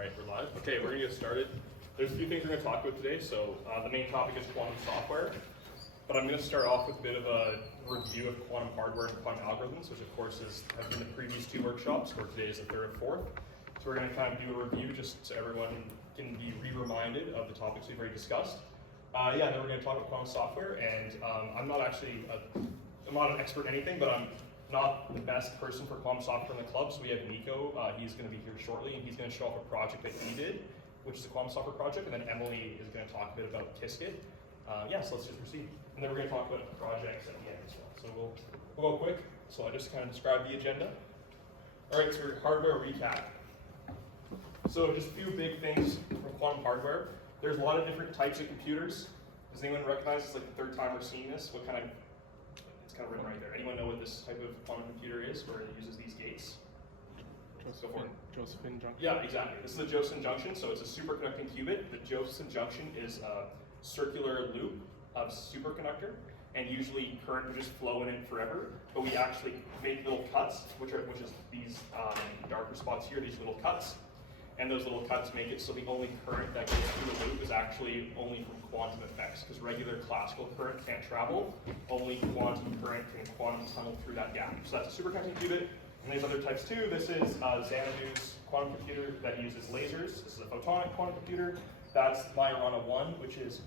right, we're live. Okay, we're gonna get started. There's a few things we're gonna talk about today. So the main topic is quantum software, but I'm gonna start off with a bit of a review of quantum hardware and quantum algorithms, which of course have been the previous two workshops, where today is the third and fourth. So we're gonna kind of do a review just so everyone can be re-reminded of the topics we've already discussed. Then we're gonna talk about quantum software, and I'm not an expert in anything, but I'm not the best person for quantum software in the club, so we have Nico. He's going to be here shortly, and he's going to show off a project that he did, which is a quantum software project, and then Emily is going to talk a bit about Qiskit. So let's just proceed. And then we're going to talk about projects at the end as well. So we'll go quick. So I just kind of described the agenda. All right, so hardware recap. So just a few big things from quantum hardware. There's a lot of different types of computers. Does anyone recognize, it's like the third time we're seeing this, what kind of, it's kind of written right there. Anyone know what this type of quantum computer is, where it uses these gates? Josephine junction? Yeah, exactly. This is the Josephine junction, so it's a superconducting qubit. The Josephine junction is a circular loop of superconductor, and usually current would just flow in it forever, but we actually make little cuts, which is these darker spots here, these little cuts. And those little cuts make it so the only current that goes through the loop is actually only from quantum effects, because regular classical current can't travel, only quantum current can quantum tunnel through that gap. So that's a superconducting qubit, and there's other types too. This is Xanadu's quantum computer that uses lasers. This is a photonic quantum computer. That's Majorana 1, which is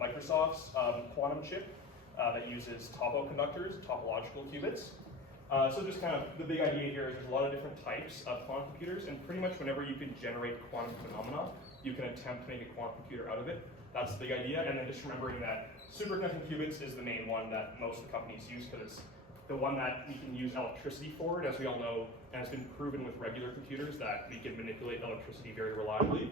Microsoft's quantum chip that uses topoconductors, topological qubits. So just kind of the big idea here is there's a lot of different types of quantum computers, and pretty much whenever you can generate quantum phenomena, you can attempt to make a quantum computer out of it. That's the big idea, and then just remembering that superconducting qubits is the main one that most of the companies use, because it's the one that we can use electricity for, and as we all know, and it's been proven with regular computers that we can manipulate electricity very reliably.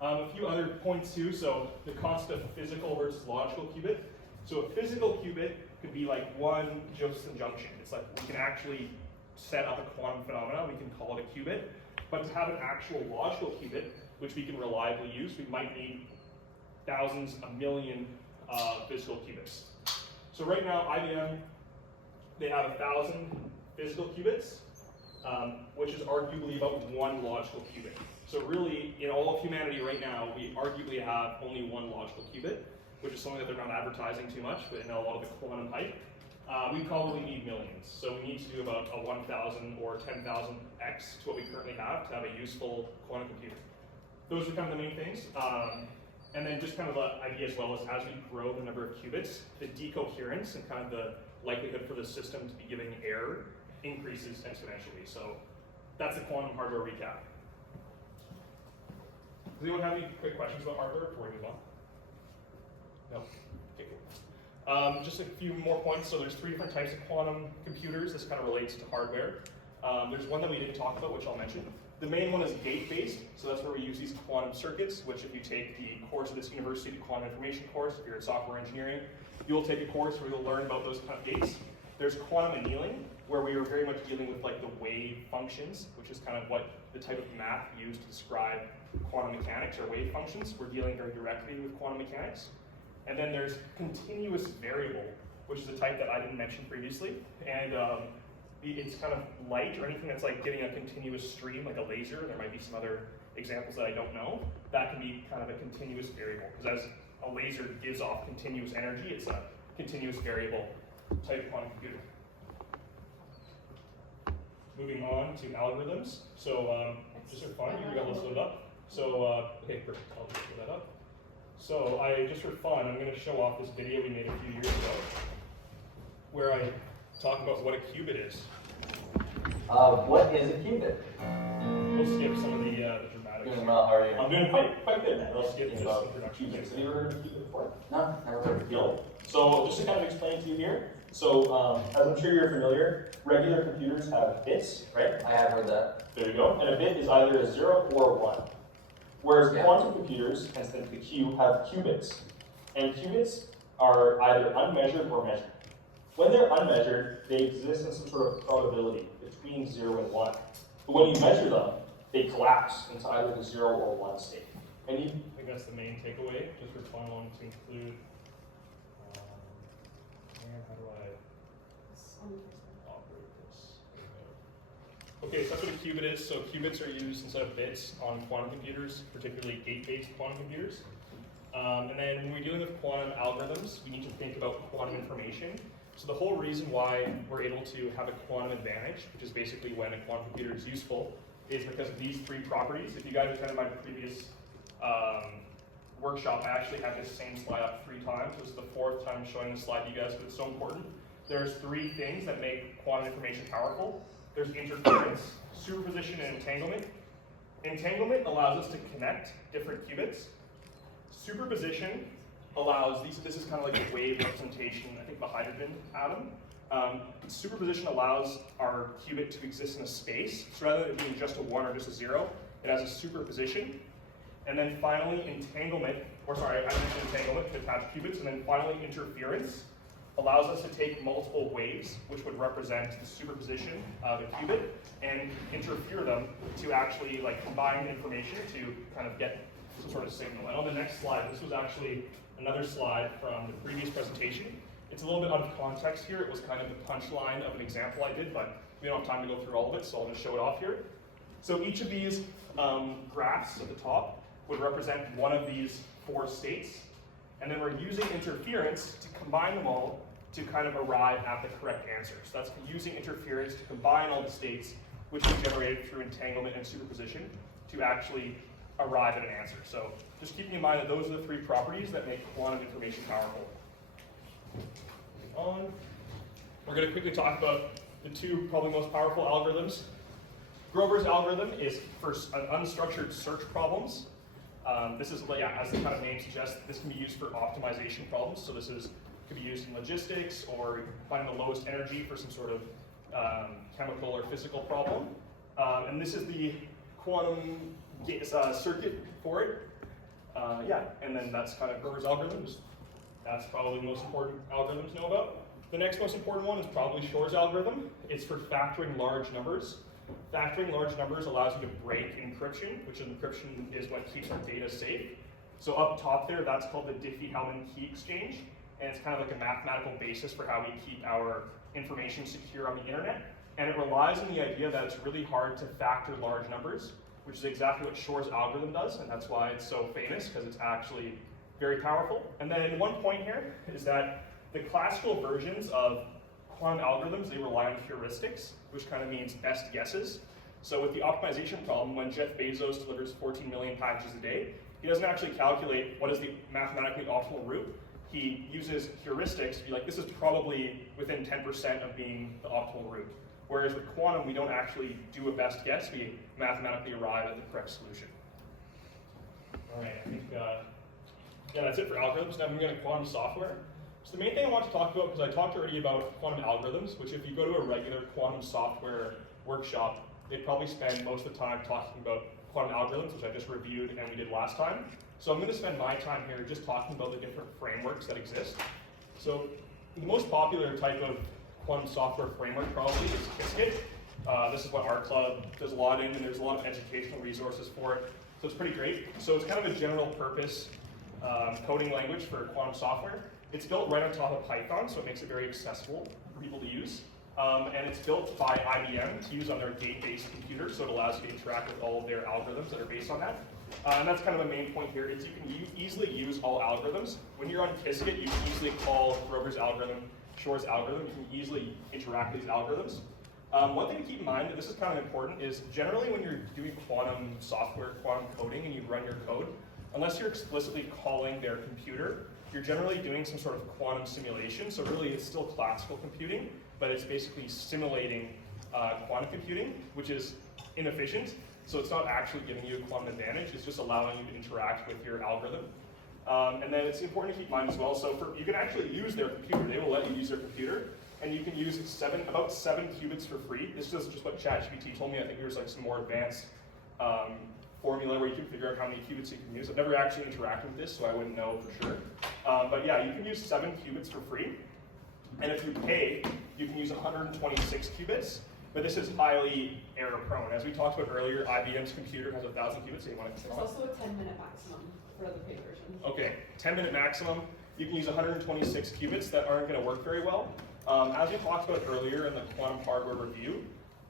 A few other points too, so the concept of physical versus logical qubit. So a physical qubit could be like one Josephine junction. It's like we can actually set up a quantum phenomena, we can call it a qubit, but to have an actual logical qubit, which we can reliably use, we might need thousands, a million physical qubits. So right now, IBM, they have 1,000 physical qubits, which is arguably about one logical qubit. So really, in all of humanity right now, we arguably have only one logical qubit, which is something that they're not advertising too much, but in a lot of the quantum hype. We probably need millions. So we need to do about a 1,000 or 10,000x to what we currently have to have a useful quantum computer. Those are kind of the main things. And then just kind of the idea as well is as we grow the number of qubits, the decoherence and kind of the likelihood for the system to be giving error increases exponentially. So that's the quantum hardware recap. Does anyone have any quick questions about hardware before we move on? No? Okay, cool. Just a few more points. So there's 3 different types of quantum computers. This kind of relates to hardware. There's one that we didn't talk about, which I'll mention. The main one is gate-based. So that's where we use these quantum circuits, which if you take the course of this university, the quantum information course, if you're in software engineering, you'll take a course where you'll learn about those kind of gates. There's quantum annealing, where we are very much dealing with like the wave functions, which is kind of what the type of math used to describe quantum mechanics or wave functions. We're dealing very directly with quantum mechanics. And then there's continuous variable, which is a type that I didn't mention previously. And it's kind of light or anything that's like getting a continuous stream, like a laser. There might be some other examples that I don't know. That can be kind of a continuous variable, because as a laser gives off continuous energy, it's a continuous variable type of quantum computer. Moving on to algorithms. So just for fun, you got this loaded up. So, okay, perfect, I'll just put that up. So just for fun, I'm going to show off this video we made a few years ago, where I talk about what a qubit is. What is a qubit? We'll skip some of the dramatics. I'm doing quite good. I'll skip this introduction. Have you ever heard of a qubit before? No, never heard of a qubit. So just to kind of explain to you here, so as I'm sure you're familiar, regular computers have bits, right? I have heard that. There you go. And a bit is either a 0 or a 1. Whereas quantum computers, hence the Q, have qubits. And qubits are either unmeasured or measured. When they're unmeasured, they exist in some sort of probability between 0 and 1. But when you measure them, they collapse into either the 0 or 1 state. And I think that's the main takeaway, just for fun, I wanted to include, how do I operate this? Okay, so that's what a qubit is. So qubits are used instead of bits on quantum computers, particularly gate-based quantum computers. And then when we're dealing with quantum algorithms, we need to think about quantum information. So the whole reason why we're able to have a quantum advantage, which is basically when a quantum computer is useful, is because of these three properties. If you guys attended my previous workshop, I actually had this same slide up 3 times. This is the 4th time showing this slide to you guys, but it's so important. There's 3 things that make quantum information powerful. There's interference, superposition, and entanglement. Entanglement allows us to connect different qubits. Superposition allows, this is kind of like a wave representation, I think, of a hydrogen atom. Superposition allows our qubit to exist in a space. So rather than being just a 1 or just a 0, it has a superposition. And then finally, entanglement, or sorry, I mentioned entanglement to attach qubits, and then finally interference allows us to take multiple waves, which would represent the superposition of a qubit, and interfere them to actually like combine information to kind of get some sort of signal. And on the next slide, this was actually another slide from the previous presentation. It's a little bit out of context here. It was kind of the punchline of an example I did, but we don't have time to go through all of it, so I'll just show it off here. So each of these graphs at the top would represent one of these 4 states. And then we're using interference to combine them all to kind of arrive at the correct answer. So that's using interference to combine all the states, which we generated through entanglement and superposition, to actually arrive at an answer. So just keeping in mind that those are the 3 properties that make quantum information powerful. We're going to quickly talk about the 2 probably most powerful algorithms. Grover's algorithm is for unstructured search problems. This is, as the kind of name suggests, this can be used for optimization problems. So this could be used in logistics or finding the lowest energy for some sort of chemical or physical problem. And this is the quantum circuit for it. And then that's kind of Grover's algorithms. That's probably the most important algorithm to know about. The next most important one is probably Shor's algorithm. It's for factoring large numbers. Factoring large numbers allows you to break encryption, which encryption is what keeps our data safe. So up top there, that's called the Diffie-Hellman key exchange, and it's kind of like a mathematical basis for how we keep our information secure on the internet. And it relies on the idea that it's really hard to factor large numbers, which is exactly what Shor's algorithm does, and that's why it's so famous, because it's actually very powerful. And then one point here is that the classical versions of quantum algorithms, they rely on heuristics, which kind of means best guesses. So with the optimization problem, when Jeff Bezos delivers 14 million packages a day, he doesn't actually calculate what is the mathematically optimal route. He uses heuristics to be like, this is probably within 10% of being the optimal route. Whereas with quantum, we don't actually do a best guess, we mathematically arrive at the correct solution. All right, I think, that's it for algorithms. Now I'm going to quantum software. So the main thing I want to talk about, because I talked already about quantum algorithms, which if you go to a regular quantum software workshop, they'd probably spend most of the time talking about quantum algorithms, which I just reviewed and we did last time. So I'm going to spend my time here just talking about the different frameworks that exist. So the most popular type of quantum software framework probably is Qiskit. This is what our club does a lot in, and there's a lot of educational resources for it. So it's pretty great. So it's kind of a general purpose coding language for quantum software. It's built right on top of Python, so it makes it very accessible for people to use. And it's built by IBM to use on their gate-based computer, so it allows you to interact with all of their algorithms that are based on that. And that's kind of a main point here, is you can easily use all algorithms. When you're on Qiskit, you can easily call Grover's algorithm, Shor's algorithm. You can easily interact with these algorithms. One thing to keep in mind, and this is kind of important, is generally when you're doing quantum software, quantum coding, and you run your code, unless you're explicitly calling their computer, you're generally doing some sort of quantum simulation. So really it's still classical computing, but it's basically simulating quantum computing, which is inefficient. So it's not actually giving you a quantum advantage, it's just allowing you to interact with your algorithm. And then it's important to keep in mind as well, so you can actually use their computer. They will let you use their computer, and you can use about 7 qubits for free. This is just what ChatGPT told me. I think there's like some more advanced formula where you can figure out how many qubits you can use. I've never actually interacted with this, so I wouldn't know for sure. But yeah, you can use 7 qubits for free. And if you pay, you can use 126 qubits. But this is highly error prone. As we talked about earlier, IBM's computer has 1,000 qubits. So you want to There's also a 10-minute maximum for the paid version. Okay, 10-minute maximum. You can use 126 qubits that aren't going to work very well. As we talked about earlier in the quantum hardware review,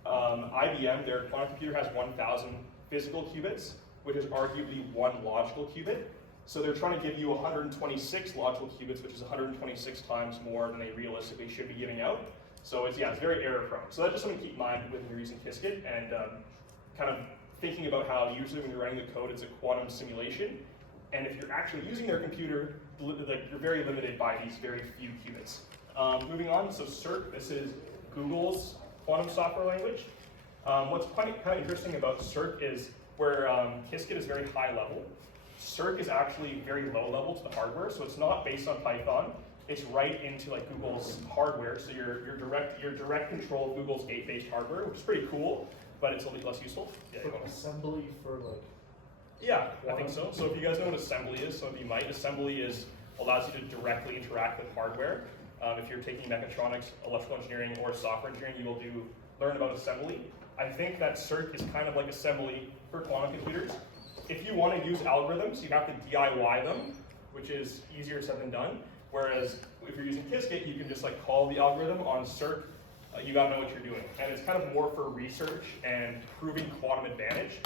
IBM, their quantum computer has 1,000 physical qubits, which is arguably one logical qubit. So they're trying to give you 126 logical qubits, which is 126 times more than they realistically should be giving out. So it's very error prone. So that's just something to keep in mind when you're using Qiskit, and kind of thinking about how usually when you're writing the code, it's a quantum simulation. And if you're actually using their computer, you're very limited by these very few qubits. Moving on, so CERC, this is Google's quantum software language. What's kind of interesting about CERC is where Qiskit is very high level, CERC is actually very low level to the hardware, so it's not based on Python. It's right into like Google's hardware, so your direct control of Google's gate-based hardware, which is pretty cool, but it's a little less useful. Yeah, assembly for like. Yeah, I think so. So if you guys know what assembly is, some of you might. Assembly allows you to directly interact with hardware. If you're taking mechatronics, electrical engineering, or software engineering, you will learn about assembly. I think that CERC is kind of like assembly for quantum computers. If you want to use algorithms, you have to DIY them, which is easier said than done. Whereas if you're using Qiskit, you can just like call the algorithm. On CERC, you gotta know what you're doing. And it's kind of more for research and proving quantum advantage.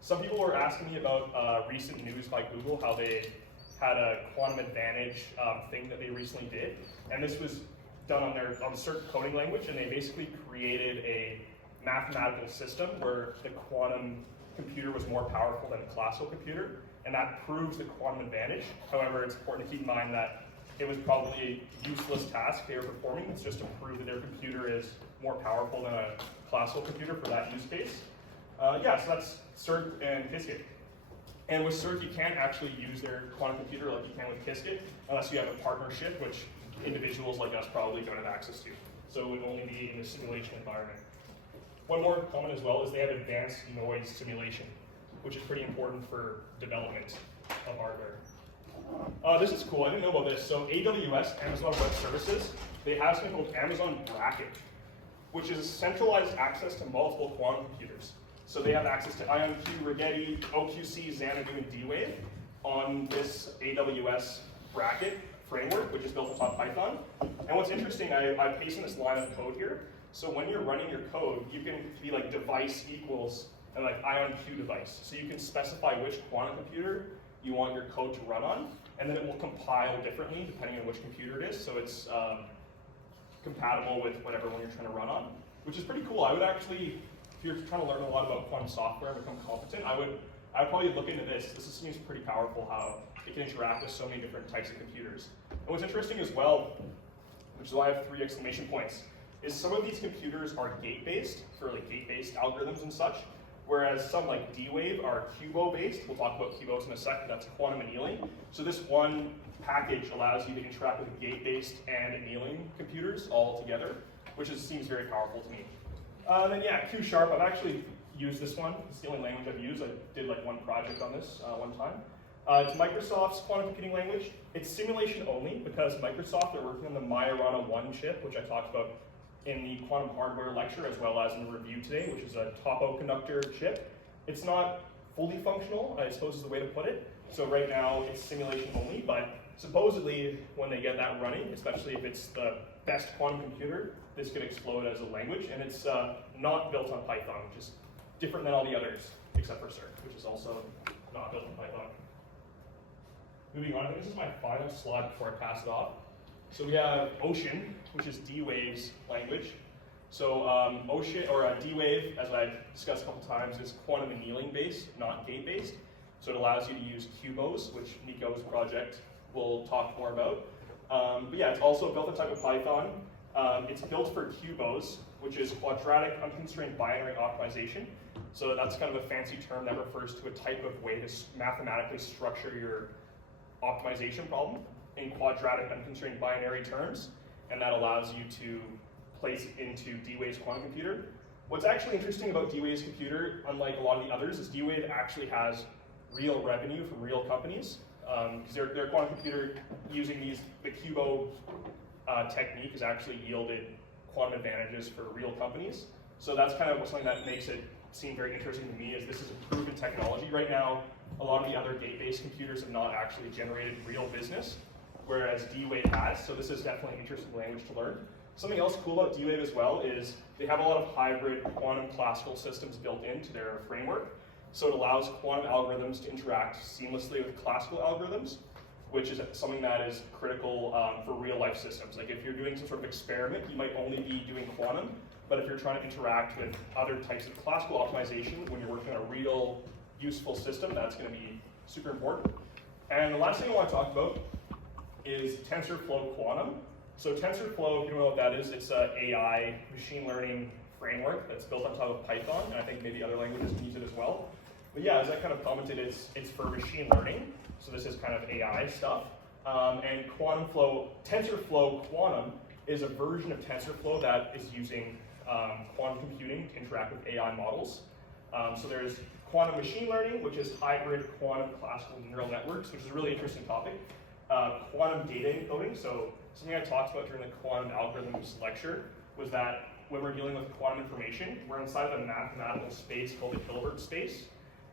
Some people were asking me about recent news by Google, how they had a quantum advantage thing that they recently did. And this was done on CERC coding language, and they basically created a mathematical system where the quantum computer was more powerful than a classical computer, and that proves the quantum advantage. However, it's important to keep in mind that it was probably a useless task they were performing. It's just to prove that their computer is more powerful than a classical computer for that use case. So that's CERC and Qiskit. And with CERC, you can't actually use their quantum computer like you can with Qiskit, unless you have a partnership, which individuals like us probably don't have access to. So it would only be in a simulation environment. One more comment as well is they have advanced noise simulation, which is pretty important for development of hardware. This is cool, I didn't know about this. So AWS, Amazon Web Services, they have something called Amazon Bracket, which is centralized access to multiple quantum computers. So they have access to IonQ, Rigetti, OQC, Xanadu, and D-Wave on this AWS Bracket framework, which is built upon Python. And what's interesting, I pasted this line of code here. So when you're running your code, you can be like device equals and like IonQ device. So you can specify which quantum computer you want your code to run on, and then it will compile differently depending on which computer it is. So it's compatible with whatever one you're trying to run on, which is pretty cool. I would actually, if you're trying to learn a lot about quantum software and become competent, I would probably look into this. This seems pretty powerful how it can interact with so many different types of computers. And what's interesting as well, which is why I have 3 exclamation points, is some of these computers are gate-based, for like gate-based algorithms and such, whereas some like D-Wave are QUBO-based. We'll talk about QUBOs in a second, that's quantum annealing. So this one package allows you to interact with gate-based and annealing computers all together, which seems very powerful to me. Then yeah, Q#, I've actually used this one. It's the only language I've used. I did like one project on this one time. It's Microsoft's quantum computing language. It's simulation only because Microsoft, they're working on the Majorana 1 chip, which I talked about in the quantum hardware lecture as well as in the review today, which is a topo conductor chip. It's not fully functional, I suppose is the way to put it. So right now it's simulation only, but supposedly when they get that running, especially if it's the best quantum computer, this could explode as a language, and it's not built on Python, which is different than all the others, except for CERC, which is also not built on Python. Moving on, I think this is my final slide before I pass it off. So we have Ocean, which is D-Wave's language. So D-Wave, as I've discussed a couple times, is quantum annealing based, not gate based. So it allows you to use QUBOs, which Nico's project will talk more about. But yeah, it's also built in type of Python. It's built for QUBOs, which is quadratic unconstrained binary optimization. So that's kind of a fancy term that refers to a type of way to mathematically structure your optimization problem in quadratic unconstrained binary terms, and that allows you to place it into D-Wave's quantum computer. What's actually interesting about D-Wave's computer, unlike a lot of the others, is D-Wave actually has real revenue from real companies, because their quantum computer using the QUBO technique has actually yielded quantum advantages for real companies. So that's kind of something that makes it seem very interesting to me, is this is a proven technology. Right now, a lot of the other gate-based computers have not actually generated real business, whereas D-Wave has, so this is definitely an interesting language to learn. Something else cool about D-Wave as well is they have a lot of hybrid quantum classical systems built into their framework. So it allows quantum algorithms to interact seamlessly with classical algorithms, which is something that is critical for real life systems. Like if you're doing some sort of experiment, you might only be doing quantum, but if you're trying to interact with other types of classical optimization, when you're working on a real useful system, that's going to be super important. And the last thing I want to talk about is TensorFlow Quantum. So TensorFlow, if you don't know what that is, it's an AI machine learning framework that's built on top of Python, and I think maybe other languages can use it as well. But yeah, as I kind of commented, it's for machine learning, so this is kind of AI stuff. And TensorFlow Quantum is a version of TensorFlow that is using quantum computing to interact with AI models. So there's quantum machine learning, which is hybrid quantum classical neural networks, which is a really interesting topic. Quantum data encoding, so something I talked about during the quantum algorithms lecture was that when we're dealing with quantum information, we're inside of a mathematical space called the Hilbert space.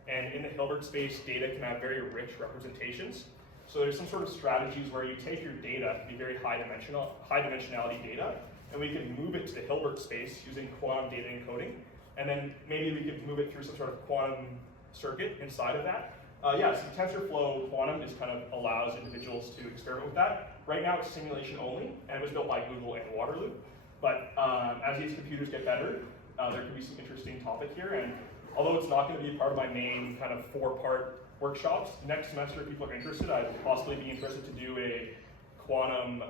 And in the Hilbert space, data can have very rich representations. So there's some sort of strategies where you take your data, to be very high dimensionality data, and we can move it to the Hilbert space using quantum data encoding. And then maybe we could move it through some sort of quantum circuit inside of that. So TensorFlow Quantum is kind of allows individuals to experiment with that. Right now it's simulation only, and it was built by Google and Waterloo. But as these computers get better, there could be some interesting topic here. And although it's not going to be part of my main kind of 4-part workshops, next semester if people are interested, I'd possibly be interested to do a quantum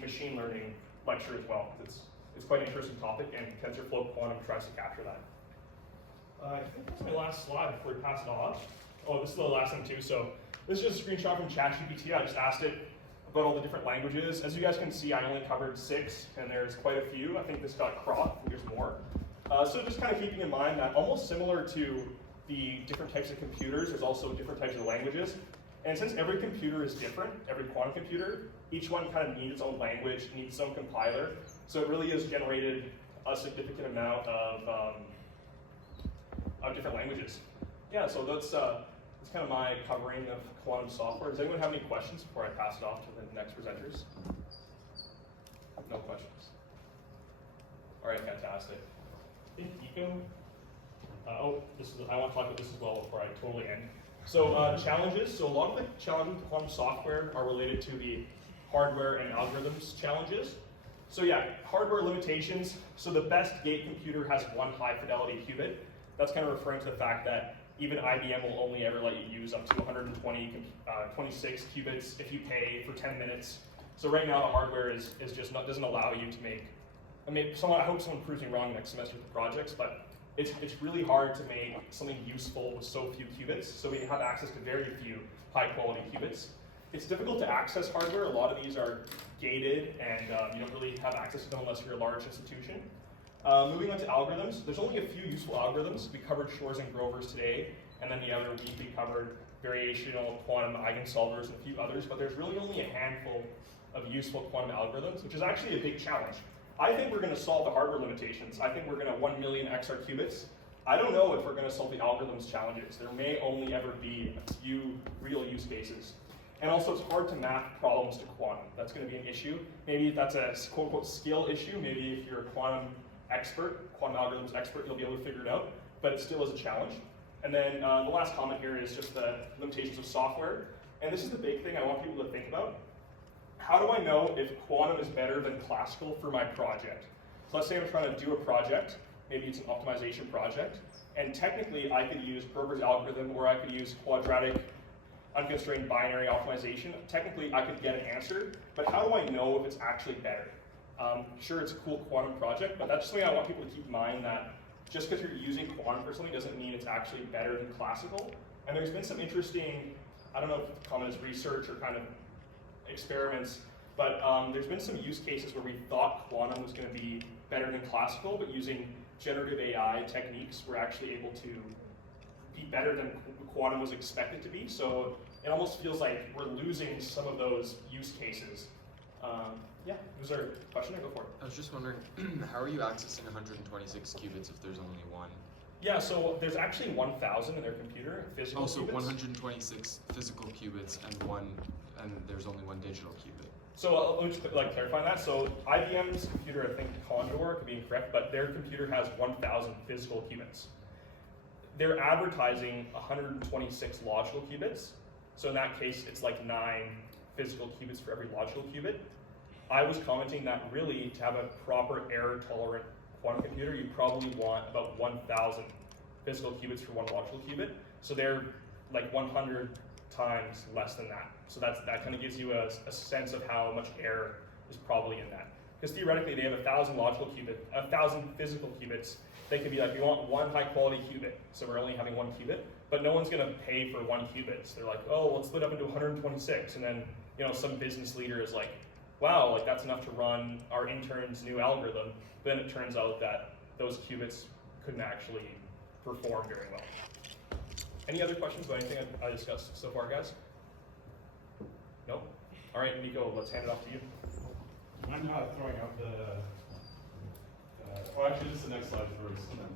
machine learning lecture as well. It's quite an interesting topic, and TensorFlow Quantum tries to capture that. I think that's my last slide before we pass it off. Oh, this is the last one too. So this is just a screenshot from ChatGPT. I just asked it about all the different languages. As you guys can see, I only covered 6, and there's quite a few. I think this got cropped, there's more. So just kind of keeping in mind that almost similar to the different types of computers, there's also different types of languages. And since every computer is different, every quantum computer, each one kind of needs its own language, needs its own compiler. So it really has generated a significant amount of different languages. Yeah, so that's kind of my covering of quantum software. Does anyone have any questions before I pass it off to the next presenters? No questions. All right, fantastic. I think Eco. I want to talk about this as well before I totally end. So challenges. So a lot of the challenges with quantum software are related to the hardware and algorithms challenges. So yeah, hardware limitations. So the best gate computer has 1 high fidelity qubit. That's kind of referring to the fact that even IBM will only ever let you use up to 26 qubits if you pay for 10 minutes. So right now the hardware is just doesn't allow you to make. I hope someone proves me wrong next semester with the projects, but it's really hard to make something useful with so few qubits. So we have access to very few high quality qubits. It's difficult to access hardware. A lot of these are gated, and you don't really have access to them unless you're a large institution. Moving on to algorithms, there's only a few useful algorithms. We covered Shor's and Grover's today, and then the other week we covered variational quantum eigensolvers and a few others, but there's really only a handful of useful quantum algorithms, which is actually a big challenge. I think we're going to solve the hardware limitations. I think we're going to 1 million XR qubits. I don't know if we're going to solve the algorithms challenges. There may only ever be a few real use cases. And also, it's hard to map problems to quantum. That's going to be an issue. Maybe that's a quote-unquote skill issue. Maybe if you're a quantum algorithms expert, you'll be able to figure it out. But it still is a challenge. And then the last comment here is just the limitations of software. And this is the big thing I want people to think about. How do I know if quantum is better than classical for my project? So let's say I'm trying to do a project. Maybe it's an optimization project. And technically, I could use Grover's algorithm, or I could use quadratic unconstrained binary optimization. Technically, I could get an answer, but how do I know if it's actually better? Sure, it's a cool quantum project, but that's something I want people to keep in mind, that just because you're using quantum for something doesn't mean it's actually better than classical. And there's been some interesting, I don't know if the comment is research or kind of experiments, but there's been some use cases where we thought quantum was going to be better than classical, but using generative AI techniques, we're actually able to be better than quantum was expected to be. So it almost feels like we're losing some of those use cases. Yeah, was there a question? Go for it. I was just wondering, how are you accessing 126 qubits if there's only 1? Yeah, so there's actually 1,000 in their computer, physical also, qubits. 126 physical qubits and there's only 1 digital qubit. So let me just clarify that. So IBM's computer, I think Condor, could be incorrect, but their computer has 1,000 physical qubits. They're advertising 126 logical qubits. So in that case, it's like 9 physical qubits for every logical qubit. I was commenting that really to have a proper error-tolerant quantum computer, you probably want about 1,000 physical qubits for one logical qubit. So they're like 100 times less than that. So that kind of gives you a sense of how much error is probably in that. Because theoretically, they have 1,000 logical qubits, 1,000 physical qubits. They could be like, we want one high-quality qubit, so we're only having one qubit. But no one's going to pay for one qubit. So they're like, oh, let's split up into 126, and then some business leader is like, wow, like that's enough to run our intern's new algorithm. Then it turns out that those qubits couldn't actually perform very well. Any other questions about anything I discussed so far, guys? Nope. All right, Nico, let's hand it off to you. I'm not throwing out the. Oh, actually, just the next slide first, and then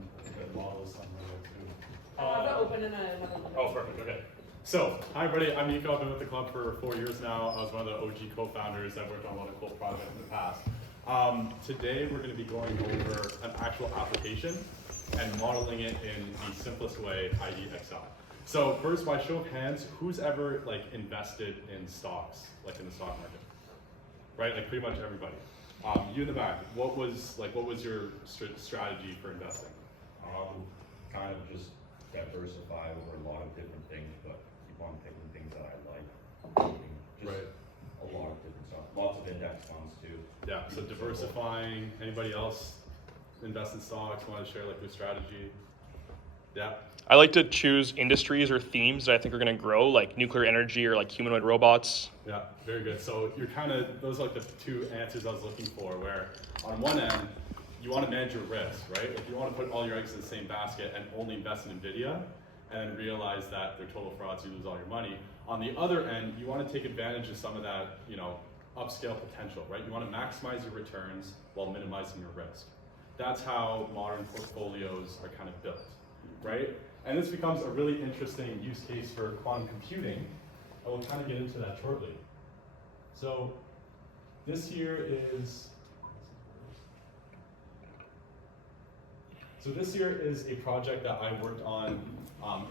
the models on the too. I'll have it open in another window. Oh, perfect. Okay. So, hi everybody, I'm Nico. I've been with the club for 4 years now. I was one of the OG co-founders. I've worked on a lot of cool projects in the past. Today we're going to be going over an actual application and modeling it in the simplest way, i.e. Excel. So first, by show of hands, who's ever invested in stocks, in the stock market? Right, pretty much everybody. You in the back, what was your strategy for investing? Kind of just diversify over a lot of different things, but keep on picking things that I like. Just Right. a lot of different stuff. Lots of index funds too. Yeah, so diversifying. Anybody else invest in stocks? Want to share your strategy? Yeah. I like to choose industries or themes that I think are going to grow, like nuclear energy or humanoid robots. Yeah, very good. So you're those are the two answers I was looking for, where on one end, you want to manage your risk, right? You want to put all your eggs in the same basket and only invest in NVIDIA and then realize that they're total frauds, you lose all your money. On the other end, you want to take advantage of some of that, upscale potential, right? You want to maximize your returns while minimizing your risk. That's how modern portfolios are kind of built, right? And this becomes a really interesting use case for quantum computing, and we'll kind of get into that shortly. So this here is a project that I worked on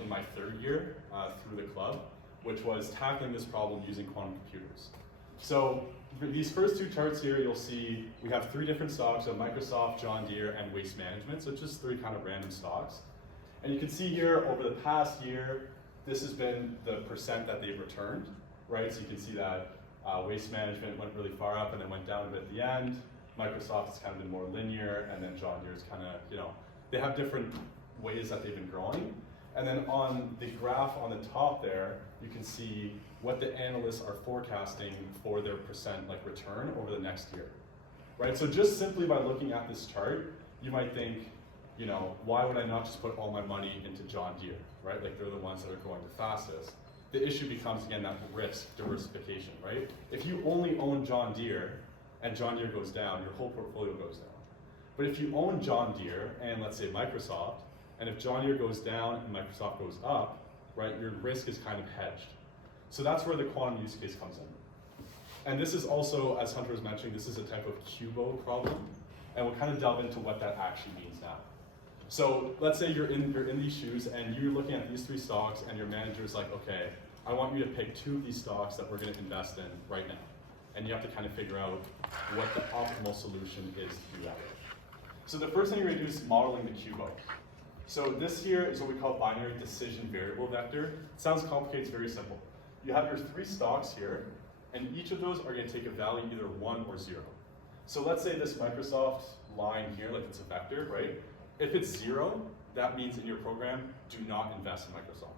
in my third year through the club, which was tackling this problem using quantum computers. So these first two charts here, you'll see we have 3 different stocks, so Microsoft, John Deere, and Waste Management, so it's just 3 kind of random stocks. And you can see here, over the past year, this has been the percent that they've returned, right? So you can see that Waste Management went really far up and then went down a bit at the end. Microsoft has kind of been more linear, and then John Deere's kind of, they have different ways that they've been growing. And then on the graph on the top there, you can see what the analysts are forecasting for their percent return over the next year, right? So just simply by looking at this chart, you might think, why would I not just put all my money into John Deere, right? They're the ones that are growing the fastest. The issue becomes, again, that risk diversification, right? If you only own John Deere and John Deere goes down, your whole portfolio goes down. But if you own John Deere and let's say Microsoft, and if John Deere goes down and Microsoft goes up, right, your risk is kind of hedged. So that's where the quantum use case comes in. And this is also, as Hunter was mentioning, this is a type of QUBO problem, and we'll kind of delve into what that actually means now. So let's say you're in these shoes and you're looking at these 3 stocks and your manager's like, okay, I want you to pick 2 of these stocks that we're going to invest in right now. And you have to kind of figure out what the optimal solution is to do that. So the first thing you're going to do is modeling the QUBO. So this here is what we call binary decision variable vector. It sounds complicated, it's very simple. You have your 3 stocks here, and each of those are going to take a value either 1 or 0. So let's say this Microsoft line here, it's a vector, right? If it's 0, that means in your program, do not invest in Microsoft.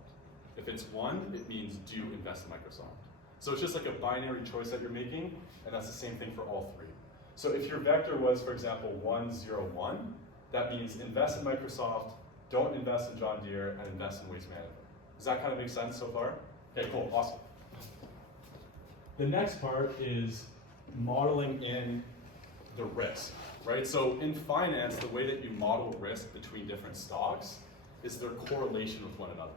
If it's 1, it means do invest in Microsoft. So it's just a binary choice that you're making, and that's the same thing for all 3. So if your vector was, for example, 1, 0, 1, that means invest in Microsoft, don't invest in John Deere, and invest in Waste Management. Does that kind of make sense so far? Okay, cool, awesome. The next part is modeling in the risk, right? So in finance, the way that you model risk between different stocks is their correlation with one another.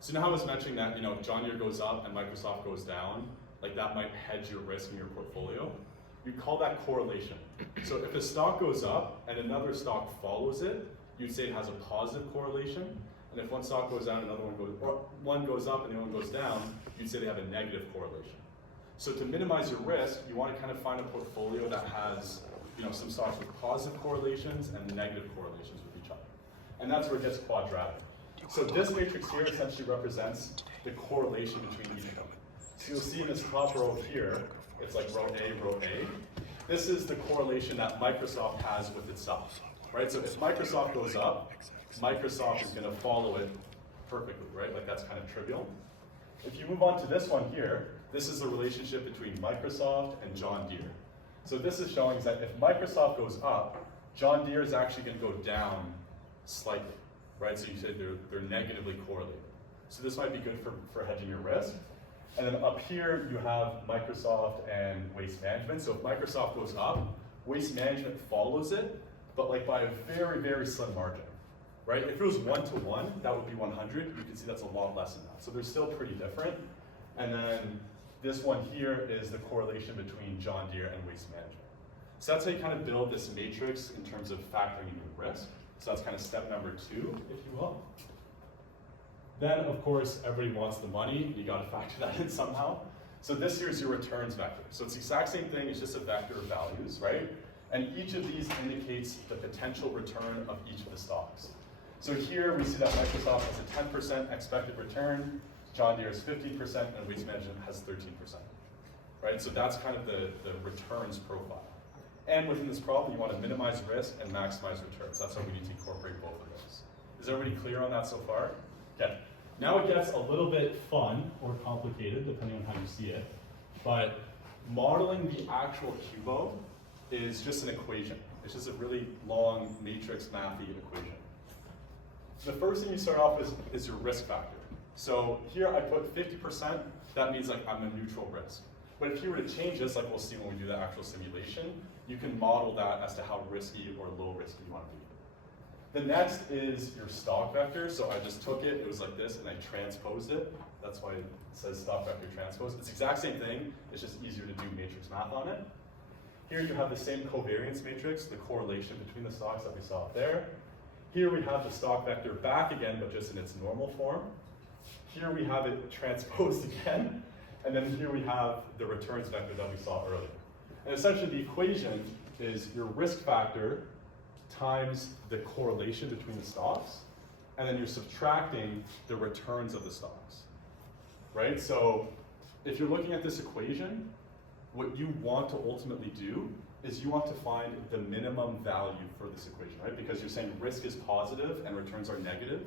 So now I was mentioning that, if John Deere goes up and Microsoft goes down, like that might hedge your risk in your portfolio. You call that correlation. So if a stock goes up and another stock follows it, you'd say it has a positive correlation. And if one stock goes down, another one goes, or one goes up and the other one goes down, you'd say they have a negative correlation. So to minimize your risk, you want to kind of find a portfolio that has, some stocks with positive correlations and negative correlations with each other. And that's where it gets quadratic. So this matrix here essentially represents the correlation between each of them. So you'll see in this top row here, it's like row A. This is the correlation that Microsoft has with itself, right? So if Microsoft goes up, Microsoft is going to follow it perfectly, right? Like that's kind of trivial. If you move on to this one here, this is the relationship between Microsoft and John Deere. So this is showing that if Microsoft goes up, John Deere is actually going to go down slightly, right? So you say they're negatively correlated. So this might be good for hedging your risk. And then up here, you have Microsoft and Waste Management. So if Microsoft goes up, Waste Management follows it, but like by a very, very slim margin, right? If it was 1-to-1, that would be 100. You can see that's a lot less than that. So they're still pretty different. And then this one here is the correlation between John Deere and Waste Management. So that's how you kind of build this matrix in terms of factoring in your risk. So that's kind of step number 2, if you will. Then, of course, everybody wants the money. You got to factor that in somehow. So this here is your returns vector. So it's the exact same thing. It's just a vector of values, right? And each of these indicates the potential return of each of the stocks. So here we see that Microsoft has a 10% expected return, John Deere is 15%, and Waste Management has 13%, right? So that's kind of the returns profile. And within this problem, you want to minimize risk and maximize returns. That's how we need to incorporate both of those. Is everybody clear on that so far? Okay. Now it gets a little bit fun or complicated, depending on how you see it. But modeling the actual QBO is just an equation. It's just a really long matrix mathy equation. The first thing you start off with is your risk factor. So here I put 50%, that means like I'm a neutral risk. But if you were to change this, like we'll see when we do the actual simulation, you can model that as to how risky or low risk you want to be. The next is your stock vector. So I just took it was like this, and I transposed it. That's why it says stock vector transpose. It's the exact same thing, it's just easier to do matrix math on it. Here you have the same covariance matrix, the correlation between the stocks that we saw up there. Here we have the stock vector back again, but just in its normal form. Here we have it transposed again, and then here we have the returns vector that we saw earlier. And essentially the equation is your risk factor times the correlation between the stocks, and then you're subtracting the returns of the stocks, right? So if you're looking at this equation, what you want to ultimately do is you want to find the minimum value for this equation, right? Because you're saying risk is positive and returns are negative.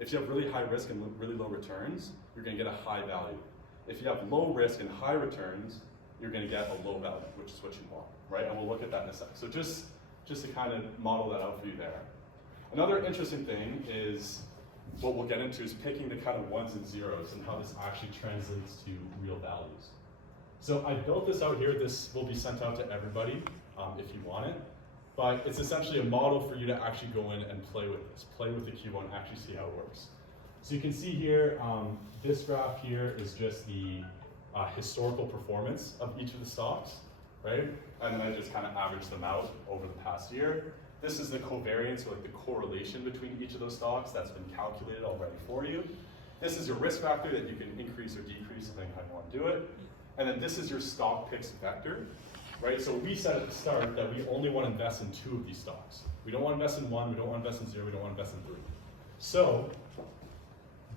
If you have really high risk and really low returns, you're gonna get a high value. If you have low risk and high returns, you're gonna get a low value, which is what you want, right? And we'll look at that in a sec. So just to kind of model that out for you there. Another interesting thing is, what we'll get into is picking the kind of ones and zeros and how this actually translates to real values. So I built this out here. This will be sent out to everybody if you want it. But it's essentially a model for you to actually go in and play with this, play with the QBO and actually see how it works. So you can see here, this graph here is just the historical performance of each of the stocks, right? And then I just kind of averaged them out over the past year. This is the covariance, or like the correlation between each of those stocks that's been calculated already for you. This is your risk factor that you can increase or decrease depending on how you want to do it. And then this is your stock picks vector, right? So we said at the start that we only want to invest in 2 of these stocks. We don't want to invest in 1, we don't want to invest in 0, we don't want to invest in 3. So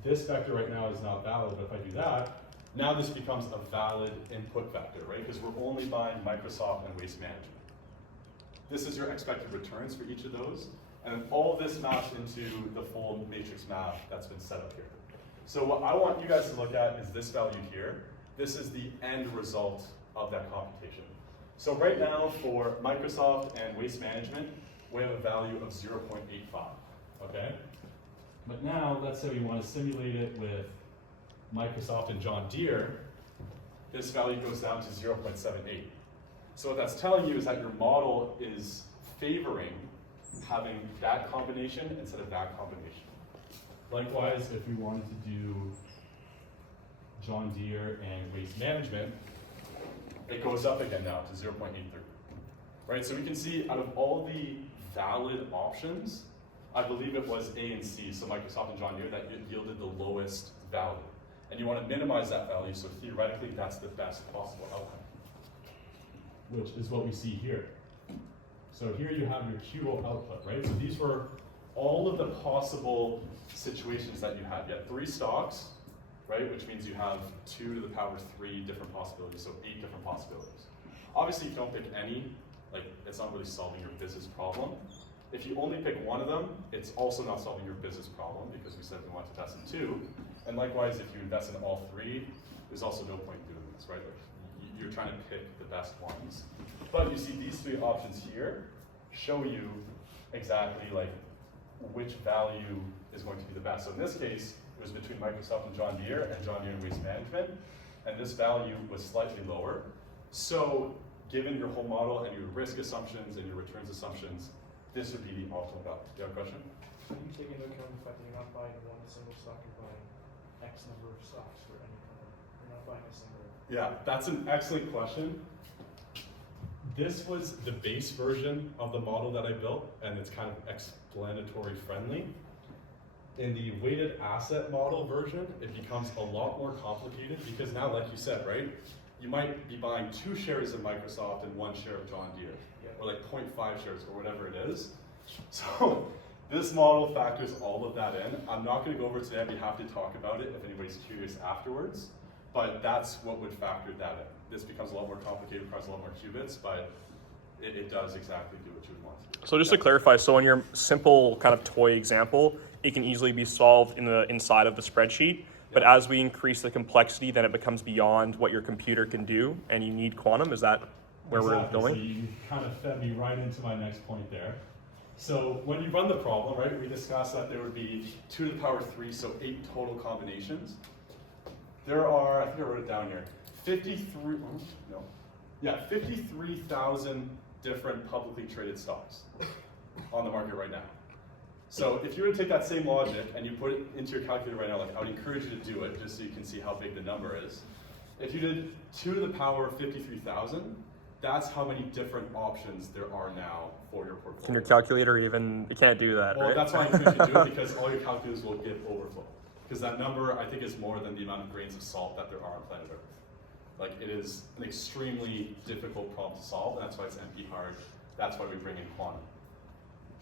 this vector right now is not valid, but if I do that, now this becomes a valid input vector, right? Because we're only buying Microsoft and Waste Management. This is your expected returns for each of those. And then all of this maps into the full matrix math that's been set up here. So what I want you guys to look at is this value here. This is the end result of that computation. So right now for Microsoft and Waste Management, we have a value of 0.85, okay? But now let's say we want to simulate it with Microsoft and John Deere. This value goes down to 0.78. So what that's telling you is that your model is favoring having that combination instead of that combination. Likewise, if we wanted to do John Deere and Waste Management, it goes up again now to 0.83. Right, so we can see out of all the valid options, I believe it was A and C, so Microsoft and John Deere, that yielded the lowest value. And you want to minimize that value, so theoretically that's the best possible outcome, which is what we see here. So here you have your QO output, right? So these were all of the possible situations that you had. You had 3 stocks, right? Which means you have 2 to the power 3 different possibilities, so 8 different possibilities. Obviously, if you don't pick any, like, it's not really solving your business problem. If you only pick one of them, it's also not solving your business problem because we said we want to test in 2. And likewise, if you invest in all 3, there's also no point doing this, right? Like, you're trying to pick the best ones. But you see these 3 options here show you exactly like which value is going to be the best. So in this case, it was between Microsoft and John Deere and Waste Management, and this value was slightly lower. So given your whole model and your risk assumptions and your returns assumptions, this would be the optimal value. Do you have a question? Can you take into account the fact that you're not buying one single stock, you're buying X number of stocks for any company? You're not buying a single. Yeah, that's an excellent question. This was the base version of the model that I built, and it's kind of explanatory friendly. In the weighted asset model version, it becomes a lot more complicated because now, like you said, right, you might be buying 2 shares of Microsoft and 1 share of John Deere, or like 0.5 shares or whatever it is. So this model factors all of that in. I'm not going to go over it today. I'd be happy to talk about it if anybody's curious afterwards, but that's what would factor that in. This becomes a lot more complicated, requires a lot more qubits, but it does exactly do what you would want to do. So just to clarify, so in your simple kind of toy example, it can easily be solved inside of the spreadsheet. But as we increase the complexity, then it becomes beyond what your computer can do, and you need quantum. Is that where we're going? So you kind of fed me right into my next point there. So when you run the problem, right, we discussed that there would be 2 to the power 3, so 8 total combinations. There are, I think I wrote it down here, 53,000 different publicly traded stocks on the market right now. So if you were to take that same logic and you put it into your calculator right now, like I would encourage you to do it just so you can see how big the number is. If you did 2 to the power of 53,000, that's how many different options there are now for your portfolio. Can your calculator even, it can't do that, well, right? that's why I encourage you to do it, because all your calculators will give overflow. Because that number, I think, is more than the amount of grains of salt that there are on planet Earth. Like, it is an extremely difficult problem to solve, and that's why it's NP hard. That's why we bring in quantum.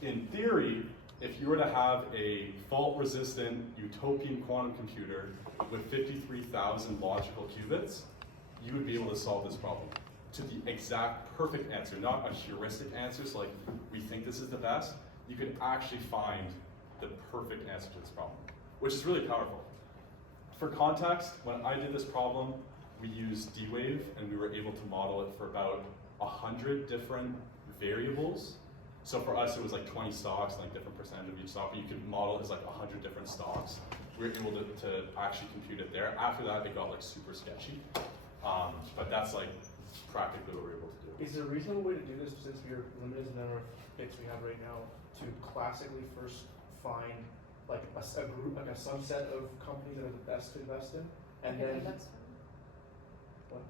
In theory, if you were to have a fault-resistant utopian quantum computer with 53,000 logical qubits, you would be able to solve this problem to the exact perfect answer, not a heuristic answer, so like, we think this is the best. You could actually find the perfect answer to this problem, which is really powerful. For context, when I did this problem, we used D-Wave, and we were able to model it for about 100 different variables. So for us, it was like 20 stocks, like different percentage of each stock, but you could model it as like 100 different stocks. We were able to actually compute it there. After that, it got like super sketchy. But that's like practically what we were able to do. Is there a reasonable way to do this, since we're limited to the number of bits we have right now, to classically first find like a group, like a subset of companies that are the best to invest in, and then what?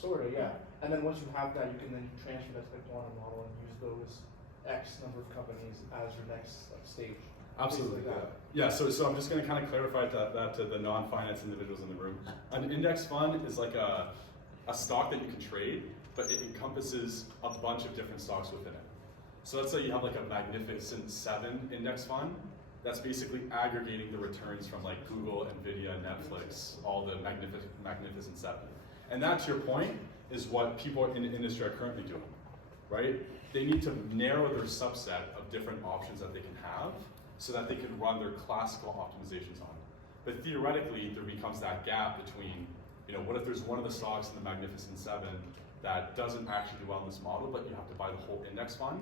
Sort of, yeah. And then once you have that, you can then transfer that to the quantum model and use those X number of companies as your next like stage. Absolutely. That. Yeah, so I'm just going to kind of clarify that to the non-finance individuals in the room. An index fund is like a stock that you can trade, but it encompasses a bunch of different stocks within it. So let's say you have like a Magnificent 7 index fund. That's basically aggregating the returns from like Google, Nvidia, Netflix, all the Magnificent 7. And that, to your point, is what people in the industry are currently doing, right? They need to narrow their subset of different options that they can have so that they can run their classical optimizations on. But theoretically, there becomes that gap between, what if there's one of the stocks in the Magnificent 7 that doesn't actually do well in this model, but you have to buy the whole index fund?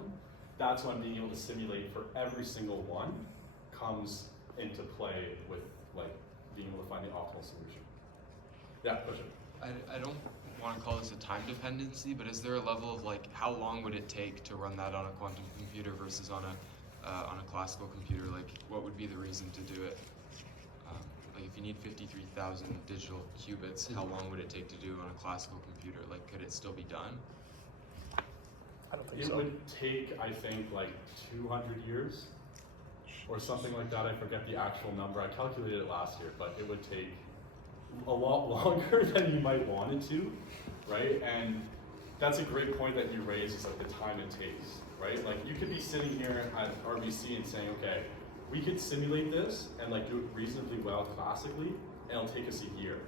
That's when being able to simulate for every single one comes into play with like being able to find the optimal solution. Yeah, question. I don't want to call this a time dependency, but is there a level of like how long would it take to run that on a quantum computer versus on a classical computer? Like, what would be the reason to do it? Like, if if you need 53,000 digital qubits, how long would it take to do on a classical computer? Like, could it still be done? I don't think It so. would take, I think, like 200 years or something like that. I forget the actual number. I calculated it last year, but it would take a lot longer than you might want it to, right? And that's a great point that you raise, is like the time it takes, right? Like you could be sitting here at RBC and saying, okay, we could simulate this and like do it reasonably well classically, and it'll take us a year,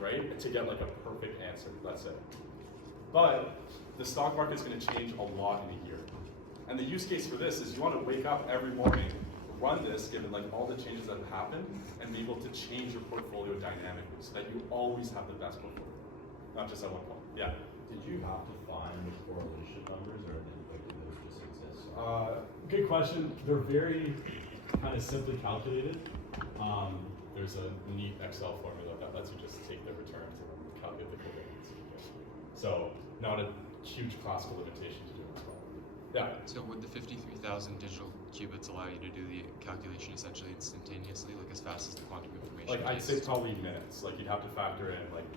right? To get like a perfect answer, let's say. But the stock market's gonna change a lot in a year. And the use case for this is you wanna wake up every morning, run this, given like all the changes that have happened, and be able to change your portfolio dynamically so that you always have the best portfolio, not just at one point. Yeah. Did you have to find the correlation numbers, or like, do those just exist? Good question. They're very kind of simply calculated. There's a neat Excel formula that lets you just take the returns and calculate the covariance. So not a huge classical limitation to do as well. Yeah. So would the 53,000 digital qubits allow you to do the calculation essentially instantaneously, like as fast as the quantum information? Like I'd is? say probably minutes. Like you'd have to factor in like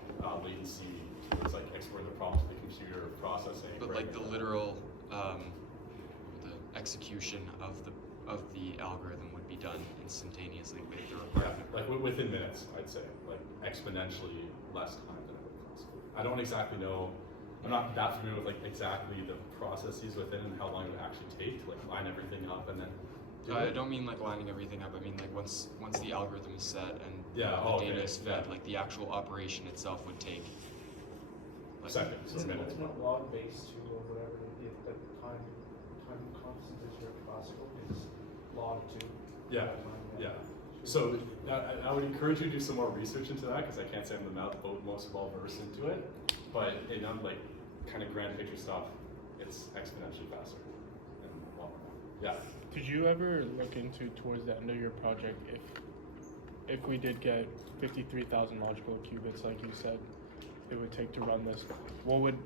latency. It's like export the prompt to the computer processing. But like the literal, the execution of the algorithm would be done instantaneously with the Yeah, requirement. like within minutes, I'd say, like exponentially less time than it would cost. I don't exactly know. I'm not that familiar with like exactly the processes within and how long it would actually take to like line everything up and then. I don't mean like lining everything up. I mean like once the algorithm is set and Yeah, the okay, data is fed, yeah. like the actual operation itself would take. Like, Seconds or minutes. It's not log based to or whatever the time constant is your classical is log 2. Yeah, Time, yeah. So I would encourage you to do some more research into that, because I can't say I'm the most well versed into it. But in like kind of grand picture stuff, it's exponentially faster. And well, yeah. Did you ever look into towards the end of your project if we did get 53,000 logical qubits, like you said, it would take to run this? What would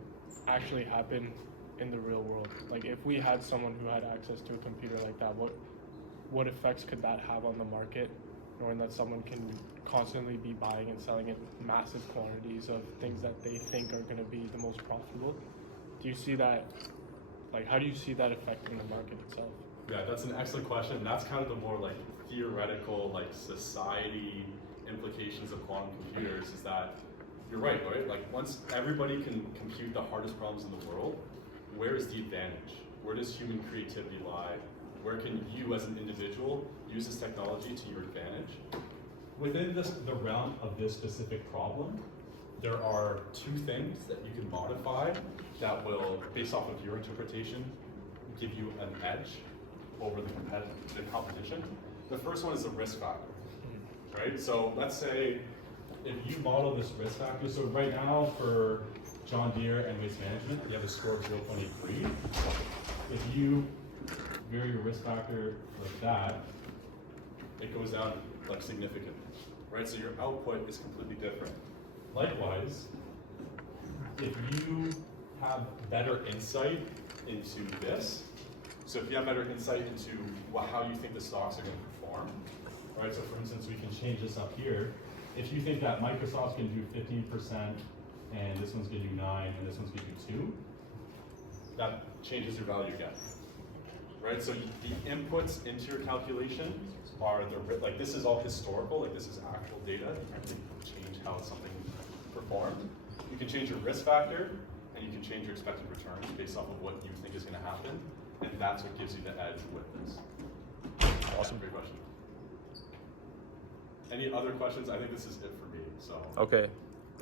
actually happen in the real world? Like if we had someone who had access to a computer like that, what effects could that have on the market, knowing that someone can constantly be buying and selling in massive quantities of things that they think are going to be the most profitable? Do you see that, like how do you see that affecting the market itself? Yeah, that's an excellent question. That's kind of the more like theoretical, like society implications of quantum computers, is that you're right? Like once everybody can compute the hardest problems in the world, where is the advantage? Where does human creativity lie? Where can you as an individual use this technology to your advantage? Within the realm of this specific problem, there are two things that you can modify that will, based off of your interpretation, give you an edge over the competition. The first one is the risk factor, right? So let's say if you model this risk factor, so right now for John Deere and waste management, you have a score of 0.83. If you vary your risk factor like that, it goes down like significantly, right? So your output is completely different. Likewise, if you have better insight into this, so if you have better insight into how you think the stocks are going to perform, right? So for instance, we can change this up here. If you think that Microsoft's going to do 15%, and this one's going to do 9, and this one's going to do 2, that changes your value again, right? So the inputs into your calculation are like this is all historical, like this is actual data. You can't really change how something performed. You can change your risk factor, and you can change your expected returns based off of what you think is going to happen, and that's what gives you the edge with this. Awesome, great question. Any other questions? I think this is it for me. So. Okay.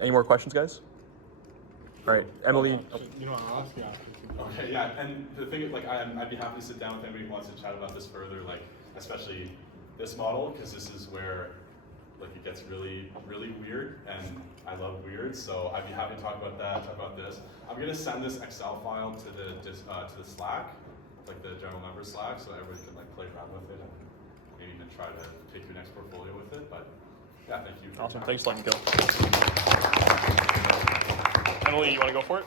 Any more questions, guys? All right, Emily. You know, I'll ask you after. Okay, yeah, and the thing is, like, I'd be happy to sit down with anybody who wants to chat about this further, like, especially this model, because this is where, like, it gets really, really weird, and I love weird, so I'd be happy to talk about that, talk about this. I'm gonna send this Excel file to the Slack, like the general member Slack, so everybody can, like, play around with it, and maybe even try to take your next portfolio with it, but, yeah, thank you. Awesome, thanks for letting me go. Emily, you want to go for it?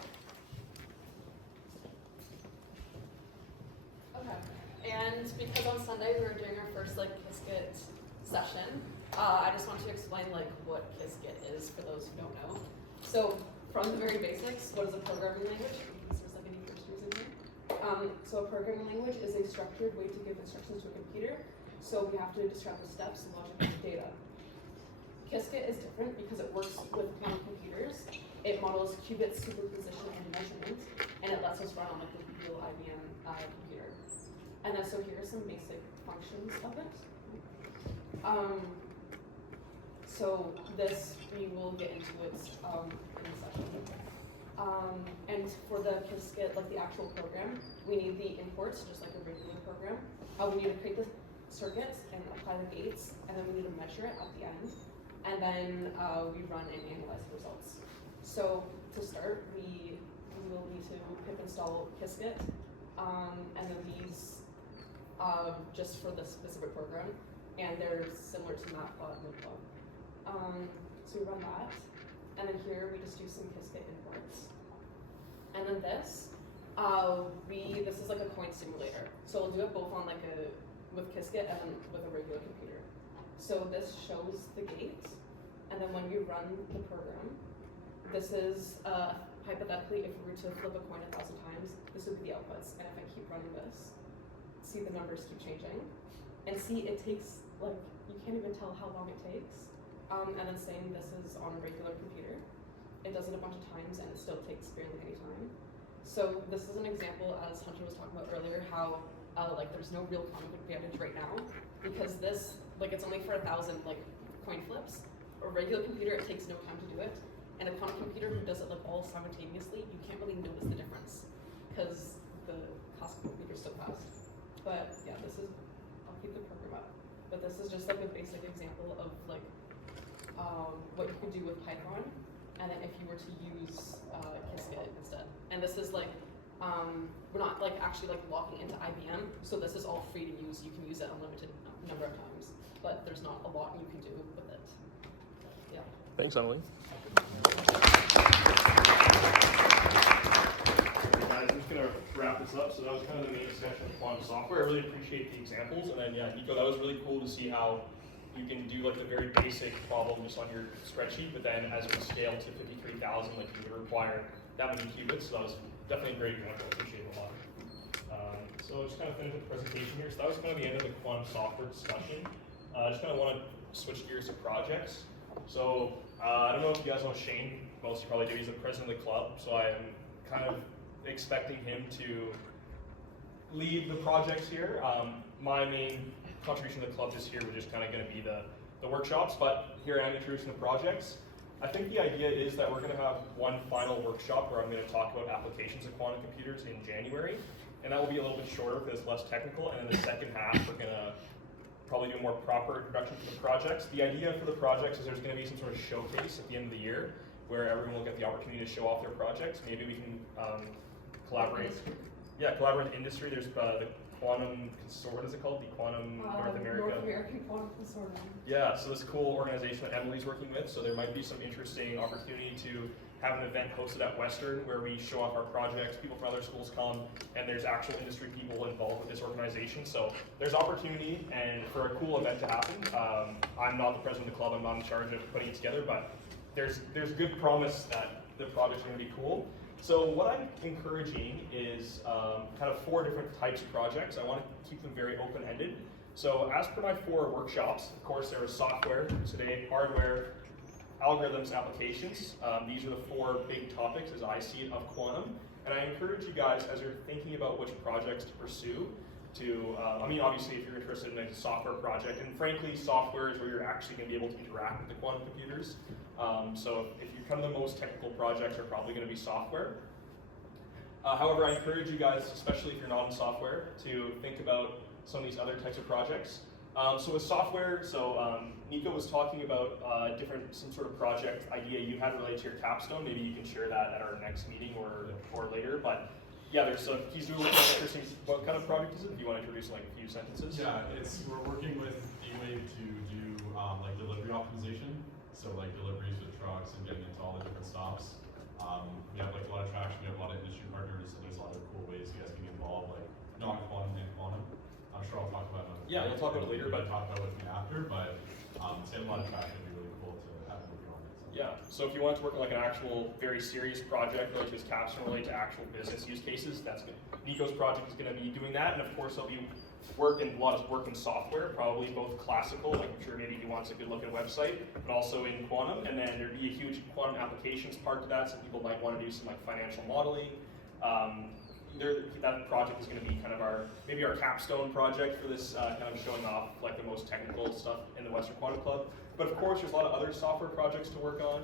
Okay. And because on Sunday we were doing our first like Qiskit session, I just want to explain like what Qiskit is for those who don't know. So from the very basics, what is a programming language? In case there's like any first years in here. So a programming language is a structured way to give instructions to a computer. So we have to describe the steps, logic, and data. Qiskit is different because it works with quantum computers. It models qubit superposition and measurement, and it lets us run on like the real IBM computer. And then so here are some basic functions of it. So this we will get into it in the session. And for the Qiskit, like the actual program, we need the imports, just like a regular program. We need to create the circuits and apply the gates, and then we need to measure it at the end. And then we run and analyze the results. So to start, we will need to pip install Qiskit, and then these just for the specific program, and they're similar to Matplot and Libplot. So we run that, and then here we just do some Qiskit imports. And then this is like a coin simulator. So we'll do it both on with Qiskit and then with a regular computer. So this shows the gate, and then when you run the program, this is hypothetically, if we were to flip a coin 1,000 times, this would be the outputs. And if I keep running this, see the numbers keep changing, and see it takes like you can't even tell how long it takes. And then same, this is on a regular computer. It does it a bunch of times, and it still takes barely any time. So this is an example, as Hunter was talking about earlier, how like there's no real quantum advantage right now because this it's only for 1,000 coin flips. A regular computer, it takes no time to do it, and a quantum computer who does it all simultaneously, you can't really notice the difference because the classical computer is so fast. But yeah, I'll keep the program up. But this is just a basic example of what you could do with Python, and then if you were to use Qiskit instead. And this is we're not actually locking into IBM, so this is all free to use. You can use it unlimited number of times, but there's not a lot you can do with it. Yeah. Thanks, Emily. Guys, I'm just going to wrap this up. So that was kind of the main section of quantum software. I really appreciate the examples. And then, yeah, Nico, that was really cool to see how you can do the very basic problem just on your spreadsheet, but then as we scale to 53,000, you would require that many qubits. So that was definitely a great example. I appreciate it a lot. So just kind of finish the presentation here. So that was kind of the end of the quantum software discussion. I just kind of want to switch gears to projects. So I don't know if you guys know Shane. Most of you probably do. He's the president of the club. So I am kind of expecting him to lead the projects here. My main contribution to the club this year was just kind of going to be the workshops, but here I am introducing the projects. I think the idea is that we're going to have one final workshop where I'm going to talk about applications of quantum computers in January, and that will be a little bit shorter because it's less technical, and in the second half we're going to probably do a more proper introduction to the projects. The idea for the projects is there's going to be some sort of showcase at the end of the year where everyone will get the opportunity to show off their projects. Maybe we can collaborate. Yeah, collaborate with industry. There's the Quantum Consortium, what is it called? The Quantum North American Quantum Consortium. Yeah, so this cool organization that Emily's working with, so there might be some interesting opportunity to have an event hosted at Western where we show off our projects, people from other schools come, and there's actual industry people involved with this organization. So there's opportunity and for a cool event to happen. I'm not the president of the club, I'm not in charge of putting it together, but there's good promise that the projects are going to be cool. So what I'm encouraging is kind of 4 different types of projects. I want to keep them very open-ended. So as per my 4 workshops, of course there is software today, hardware, algorithms, applications. These are the 4 big topics as I see it of quantum. And I encourage you guys, as you're thinking about which projects to pursue, to, obviously if you're interested in a software project, and frankly software is where you're actually going to be able to interact with the quantum computers. So if you come to the most technical projects are probably going to be software. However, I encourage you guys, especially if you're not in software, to think about some of these other types of projects. So with software, Nico was talking about some sort of project idea you had related to your capstone. Maybe you can share that at our next meeting or later. But yeah, he's doing something interesting. What kind of project is it? Do you want to introduce a few sentences? Yeah, we're working with D-Wave to do delivery optimization. So deliveries with trucks and getting into all the different stops. We have a lot of traction. We have a lot of industry partners, so there's a lot of cool ways you guys can get involved, non-quantum and quantum. I'm sure I'll talk about it. Yeah, you'll talk about it later, but talk about it with me after, but it's getting a lot of traction. It'd be really cool to have it on it. So. yeah, so if you want to work on like an actual very serious project, like this capstone relate to actual business use cases, that's good. Nico's project is going to be doing that, and of course there'll be a lot of work in software, probably both classical, like I'm sure maybe he wants a good looking website, but also in quantum, and then there'd be a huge quantum applications part to that, so people might want to do some like financial modeling. That project is going to be kind of maybe our capstone project for this, kind of showing off like the most technical stuff in the Western Quantum Club. But of course, there's a lot of other software projects to work on.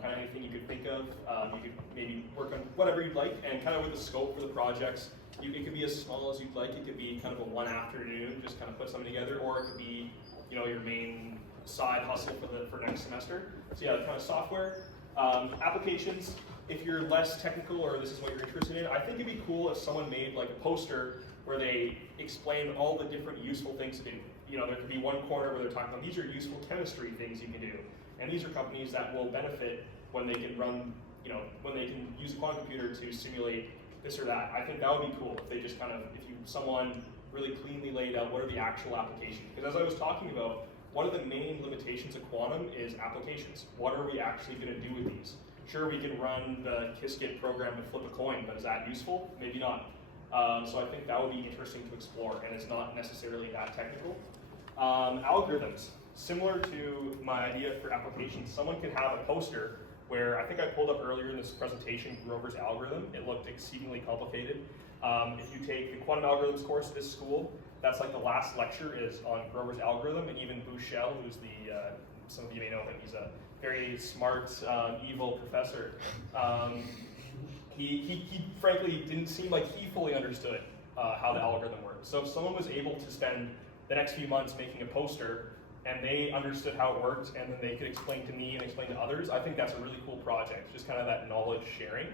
Kind of anything you could think of. You could maybe work on whatever you'd like, and kind of with the scope for the projects, it could be as small as you'd like. It could be kind of a one afternoon, just kind of put something together, or it could be, you know, your main side hustle for next semester. So yeah, kind of software. Applications, if you're less technical or this is what you're interested in, I think it'd be cool if someone made like a poster where they explain all the different useful things to do. You know, there could be one corner where they're talking about these are useful chemistry things you can do, and these are companies that will benefit when they can run, you know, when they can use a quantum computer to simulate this or that. I think that would be cool if they just kind of, someone really cleanly laid out what are the actual applications. Because as I was talking about, one of the main limitations of quantum is applications. What are we actually going to do with these? Sure, we can run the Qiskit program to flip a coin, but is that useful? Maybe not. So I think that would be interesting to explore, and it's not necessarily that technical. Algorithms, similar to my idea for applications, someone could have a poster where I think I pulled up earlier in this presentation Grover's algorithm. It looked exceedingly complicated. If you take the quantum algorithms course at this school, that's like the last lecture is on Grover's algorithm, and even Bouchel, who's the, some of you may know him, he's a very smart, evil professor. He frankly didn't seem like he fully understood how the algorithm worked. So if someone was able to spend the next few months making a poster and they understood how it worked and then they could explain to me and explain to others, I think that's a really cool project, just kind of that knowledge sharing.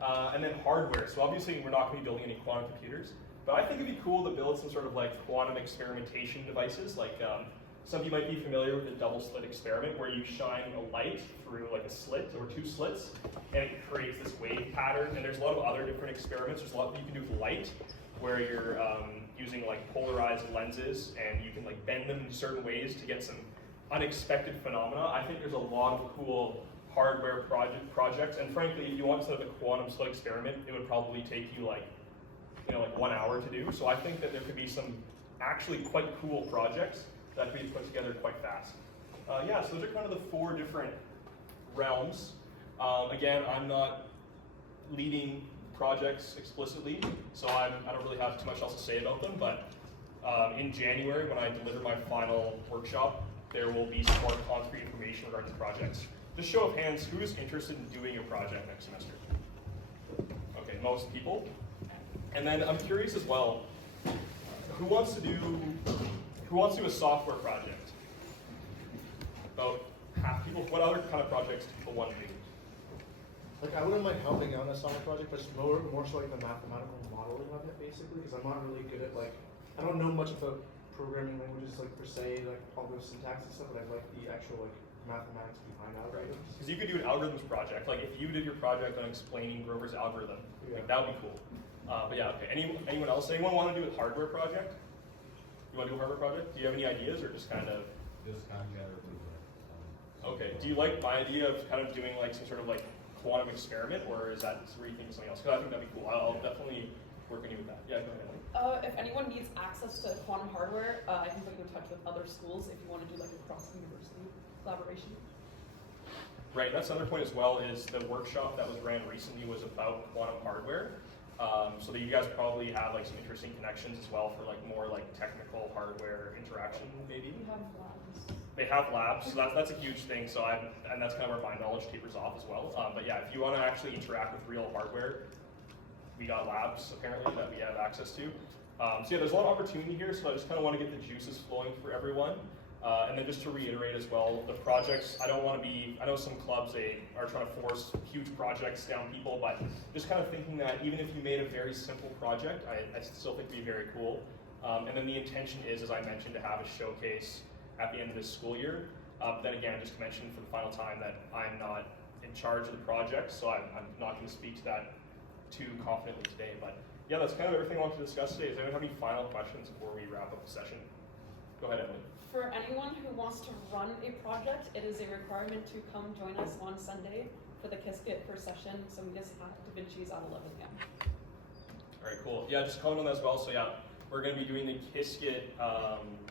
And then hardware, so obviously we're not going to be building any quantum computers, but I think it'd be cool to build some sort of like quantum experimentation devices, like some of you might be familiar with the double slit experiment where you shine a light through like a slit or two slits and it creates this wave pattern. And there's a lot of other different experiments. There's a lot that you can do with light where you're using like polarized lenses and you can like bend them in certain ways to get some unexpected phenomena. I think there's a lot of cool hardware projects. And frankly, if you want to set up a quantum slit experiment, it would probably take you like, you know, like 1 hour to do. So I think that there could be some actually quite cool projects that could be put together quite fast. Yeah, so those are kind of the 4 different realms. Again, I'm not leading projects explicitly, so I don't really have too much else to say about them, but in January, when I deliver my final workshop, there will be some more concrete information regarding the projects. Just show of hands, who's interested in doing a project next semester? Okay, most people. And then I'm curious as well, who wants to do a software project? About half people. What other kind of projects do people want to do? Like, I wouldn't mind helping out on a software project, but it's more so like the mathematical modeling of it, basically, because I'm not really good at, like, I don't know much about programming languages, like, per se, like, all the syntax and stuff, but I like the actual, like, mathematics behind algorithms. Because you could do an algorithms project. Like, if you did your project on explaining Grover's algorithm, like, that would be cool. But yeah, okay. Anyone else? Anyone want to do a hardware project? You want to do a hardware project? Do you have any ideas, or just kind of? Just kind of gather. Okay. Do you like my idea of kind of doing like some sort of like quantum experiment, or is that rethinking something else? Because I think that'd be cool. I'll definitely work on you with that. Yeah, go ahead, Emily. If anyone needs access to quantum hardware, I can put you in touch with other schools if you want to do like a cross-university collaboration. Right, that's another point as well, is the workshop that was ran recently was about quantum hardware. So that you guys probably have like some interesting connections as well for like more like technical hardware interaction maybe. We have labs. They have labs, so that's a huge thing. So and that's kind of where my knowledge tapers off as well. But yeah, if you want to actually interact with real hardware, we got labs apparently that we have access to. So yeah, there's a lot of opportunity here. So I just kind of want to get the juices flowing for everyone. And then just to reiterate as well, the projects, I know some clubs, they are trying to force huge projects down people, but just kind of thinking that even if you made a very simple project, I still think it'd be very cool. And then the intention is, as I mentioned, to have a showcase at the end of this school year. Then again, just to mention for the final time that I'm not in charge of the project, so I'm not going to speak to that too confidently today, but yeah, that's kind of everything I wanted to discuss today. Does anyone have any final questions before we wrap up the session? Go ahead, Emily. For anyone who wants to run a project, it is a requirement to come join us on Sunday for the Kiskit first session. So we just have Da Vinci's at 11 a.m. All right, cool. Yeah, just comment on that as well. So yeah, we're going to be doing the Kiskit,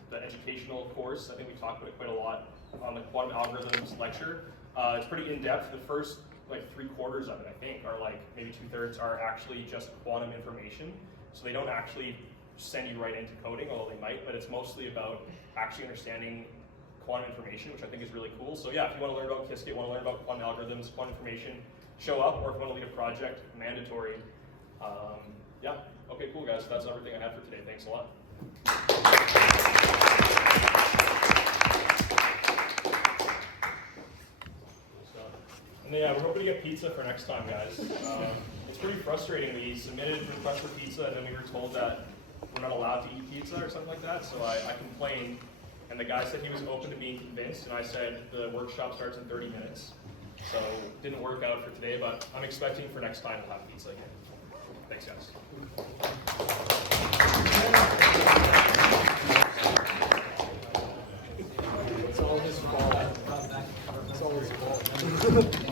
the educational course. I think we talked about it quite a lot on the quantum algorithms lecture. It's pretty in-depth. The first like 3/4 of it, I think, are like maybe 2/3 are actually just quantum information. So they don't actually send you right into coding, although they might, but it's mostly about actually understanding quantum information, which I think is really cool. So yeah, if you want to learn about Kiskit, want to learn about quantum algorithms, quantum information, show up, or if you want to lead a project, mandatory. Yeah, okay, cool guys, so that's everything I had for today. Thanks a lot. And yeah, we're hoping to get pizza for next time, guys. It's pretty frustrating. We submitted a request for pizza, and then we were told that we're not allowed to eat pizza or something like that. So I complained, and the guy said he was open to being convinced, and I said the workshop starts in 30 minutes. So it didn't work out for today, but I'm expecting for next time we'll have pizza again. Thanks, guys. It's all his fault. It's all his fault.